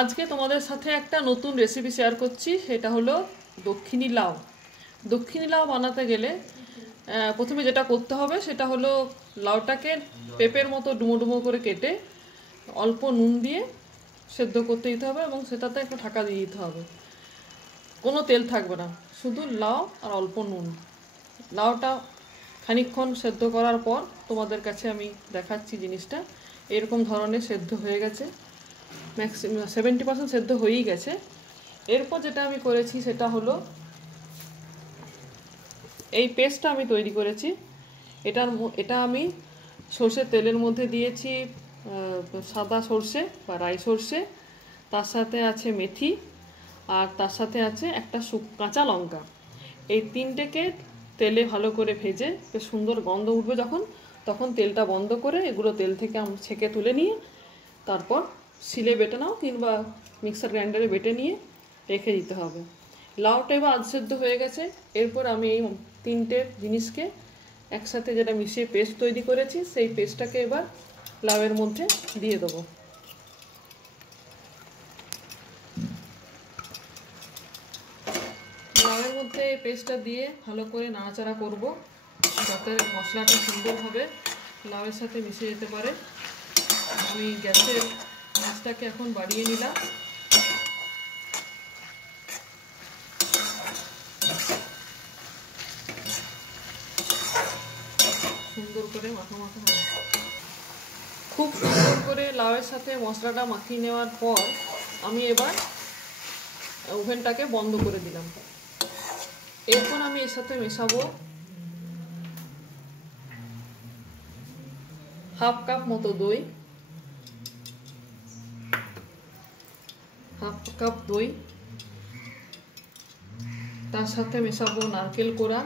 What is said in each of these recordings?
আজকে তোমাদের সাথে একটা নতুন রেসিপি শেয়ার করছি। সেটা হলো দক্ষিণী লাউ। দক্ষিণী লাউ বানাতে গেলে প্রথমে যেটা করতে হবে সেটা হলো লাউটাকে পেঁপের মতো ডুমো ডুমো করে কেটে অল্প নুন দিয়ে সেদ্ধ করতে দিতে হবে এবং সেটাতে একটু ঢাকা দিয়ে দিতে হবে। কোনো তেল থাকবে না, শুধু লাউ আর অল্প নুন। লাউটা খানিকক্ষণ সেদ্ধ করার পর তোমাদের কাছে আমি দেখাচ্ছি জিনিসটা। এরকম ধরনের সেদ্ধ হয়ে গেছে, ম্যাক্সিমাম 70% সেদ্ধ হয়েই গেছে। এরপর যেটা আমি করেছি সেটা হলো এই পেস্টটা আমি তৈরি করেছি। এটা আমি সর্ষের তেলের মধ্যে দিয়েছি সাদা সর্ষে বা রাই সর্ষে, তার সাথে আছে মেথি, আর তার সাথে আছে একটা কাঁচা লঙ্কা। এই তিনটেকে তেলে ভালো করে ভেজে বেশ সুন্দর গন্ধ উঠবে তখন তেলটা বন্ধ করে এগুলো তেল থেকে ছেঁকে তুলে নিয়ে তারপর শিলে বেটে নাও কিংবা মিক্সার গ্রাইন্ডারে বেটে নিয়ে রেখে দিতে হবে। লাউটা এবার আধসেদ্ধ হয়ে গেছে। এরপর আমি এই তিনটে জিনিসকে একসাথে যেটা মিশিয়ে পেস্ট তৈরি করেছি সেই পেস্টটাকে এবার লাউয়ের মধ্যে দিয়ে দেবো। লাউয়ের মধ্যে এই পেস্টটা দিয়ে ভালো করে নাড়াচাড়া করব যাতে মশলাটা সুন্দরভাবে লাউয়ের সাথে মিশে যেতে পারে। আমি গ্যাসের আঁচটাকে এখন বাড়িয়ে নিলাম। সুন্দর করে মাখামাখা হবে। খুব সুন্দর করে লাউয়ের সাথে মশলাটা মাখিয়ে নেওয়ার পর আমি এবার ওভেনটাকে বন্ধ করে দিলাম। এরপর আমি এর সাথে মেশাবো হাফ কাপ মতো দই, তার সাথে মেশাবো নারকেল কোড়া,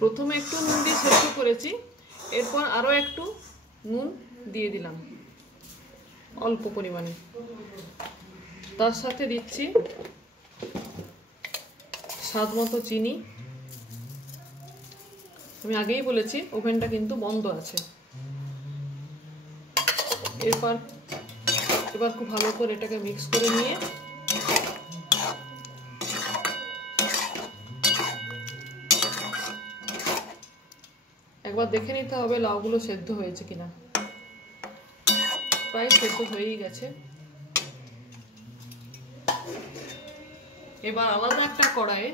প্রথমে একটু নুন দিয়ে সেদ্ধ করেছি, এরপর আরও একটু নুন দিয়ে দিলাম অল্প পরিমাণে। তার সাথে দিচ্ছি স্বাদ মতো চিনি। আমি আগেই বলেছি ওভেনটা কিন্তু বন্ধ আছে। এবার খুব ভালো করে এটাকে মিক্স করে নিয়ে একবার দেখে নিতে হবে লাউগুলো সেদ্ধ হয়েছে কিনা। প্রায় সেদ্ধ হয়েই গেছে। এবার আলাদা একটা কড়াইয়ে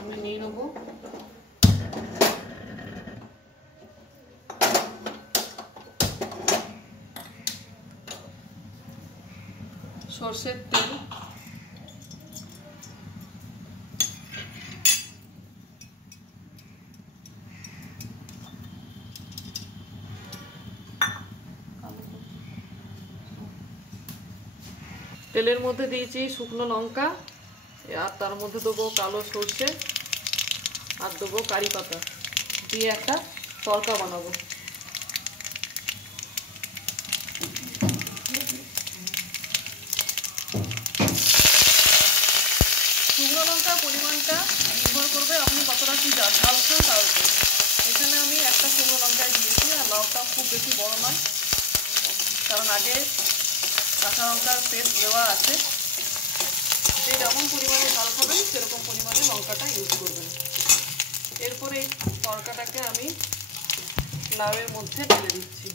আমি নিয়ে নেব সর্ষের তেল। তেলের মধ্যে দিয়েছি শুকনো লঙ্কা, আর তার মধ্যে দেবো কালো সর্ষে, আর দেবো কারি পাতা দিয়ে একটা তড়কা বানাবো। শুকনো লঙ্কার পরিমাণটা নির্ভর করবে আপনি কতটা কি ঝাল খান তার উপর। এখানে আমি একটা শুকনো লঙ্কায় দিয়েছি, আর লাউটা খুব বেশি বড় নয় কারণ আগে কাঁচা লঙ্কার পেস্ট দেওয়া আছে। যে যেমন পরিমাণে ঝাল খাবেন সেরকম পরিমাণে লঙ্কাটা ইউজ করবেন। এরপরে এই তরকাটাকে আমি লাউয়ের মধ্যে ঢেলে দিচ্ছি।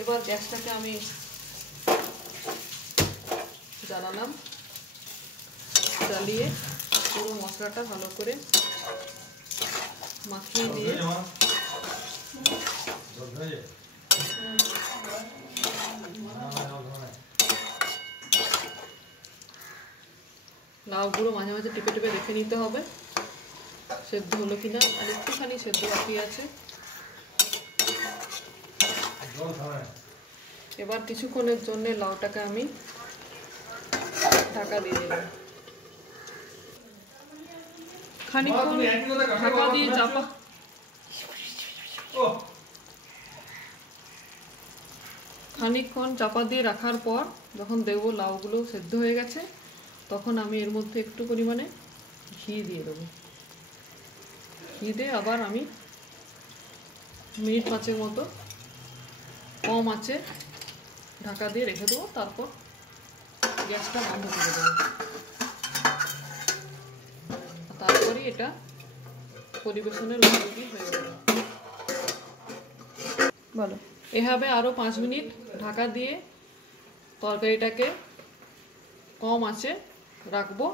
এবার গ্যাসটাকে আমি জ্বালালাম, জ্বালিয়ে পুরো মশলাটা ভালো করে মাখিয়ে দিয়ে লাউগুলো মাঝে মাঝে টিপে টিপে দেখে নিতে হবে সেদ্ধ হলো কিনা, আর একটুখানি সেদ্ধ বাকি আছে। এবার কিছুক্ষণের জন্য লাউটাকে আমি ঢাকা দিয়ে দিলাম। খানিকক্ষণ ঢাকা দিয়ে চাপা খানিকক্ষণ চাপা দিয়ে রাখার পর যখন দেখবো লাউগুলো সেদ্ধ হয়ে গেছে, তখন আমি এর মধ্যে একটু পরিমাণে ঘি দিয়ে দেবো। ঘি দিয়ে আবার আমি মিনিট 5 মতো কম আঁচে ঢাকা দিয়ে রেখে দেবো। তারপর গ্যাসটা বন্ধ করে দেবো। তারপরে এটা পরিবেশনের উপযোগী হয়ে যাবে। ভালো, এভাবে আরও 5 মিনিট ঢাকা দিয়ে তরকারিটাকে কম আঁচে রাখবো।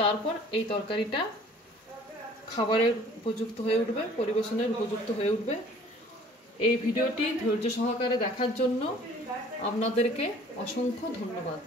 তারপর এই তরকারিটা খাবারের উপযুক্ত হয়ে উঠবে, পরিবেশনের উপযুক্ত হয়ে উঠবে। এই ভিডিওটি ধৈর্য সহকারে দেখার জন্য আপনাদেরকে অসংখ্য ধন্যবাদ।